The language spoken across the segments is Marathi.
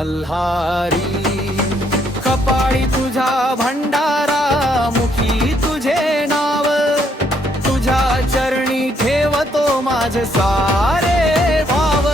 मल्हारी. कपाळी तुझा भंडारा, मुखी तुझे नाव, तुझ्या चरणी ठेवतो माझे सारे भाव.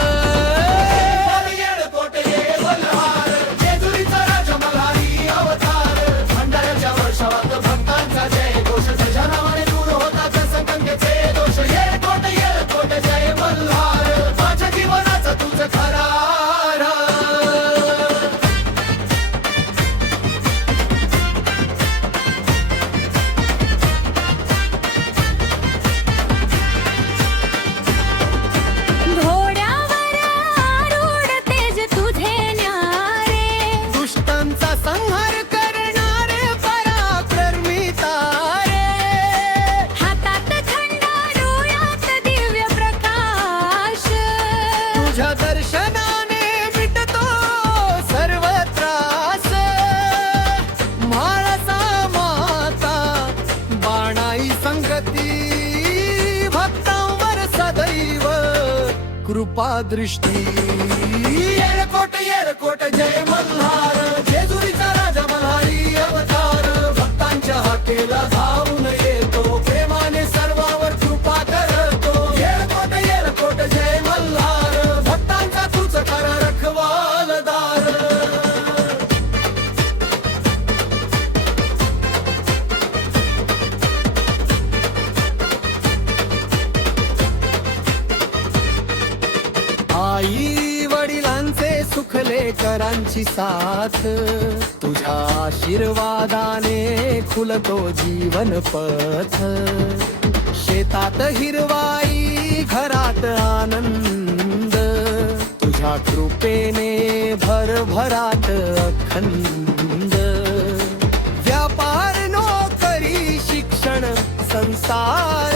तुझ्या दर्शनाने मिटतो सर्व त्रास. म्हाळसा माता बाणाई संगती, भक्तांवर सदैव कृपा दृष्टी. येरकोट जय मल्हार, जेजुरीचा राजा मल्हारी अवतार. भक्तांच्या हाकेला धावून येतो, प्रेमाने सर्वावर कृपा करतो. येरकोट जय मल्हार, आई वडिलांचे सुखले करांची साथ. तुझ्या आशीर्वादाने खुलतो जीवन पथ. शेतात हिरवाई, घरात आनंद, तुझ्या कृपेने भरभराट अखंड. व्यापार नोकरी शिक्षण संसार,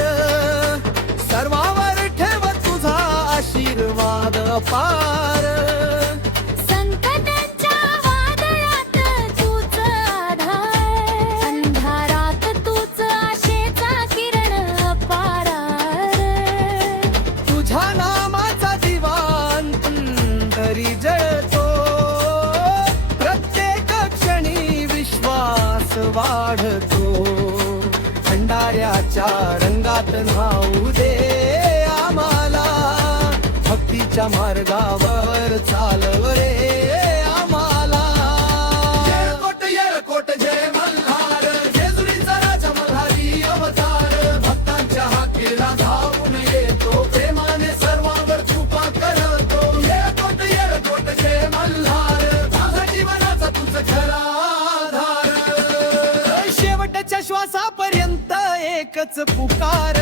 सर्वावर ठेव तुझा आशीर्वाद अपार. संकटांच्या वादळात तूच आधार, अंधारात तूच आशेचा किरण अपार. तुझ्या नामाचा दिवाण तरी जळतो, प्रत्येक क्षणी विश्वास वाढतो. भंडाऱ्याच्या रंगात न्हाऊ दे आम्हाला, भक्तीच्या मार्गावर चालव रे आम्हाला. येरकोट जय मल्हार, जेजुरीचा राजा मल्हारी अवतार. भक्तांच्या हाकेला धावून येतो, प्रेमाने सर्वांवर कृपा करतो. येरकोट जय मल्हार, माझा जीवनाचा तुझं खरा आधार. शेवटच्या श्वासापर्यंत एकच पुकार.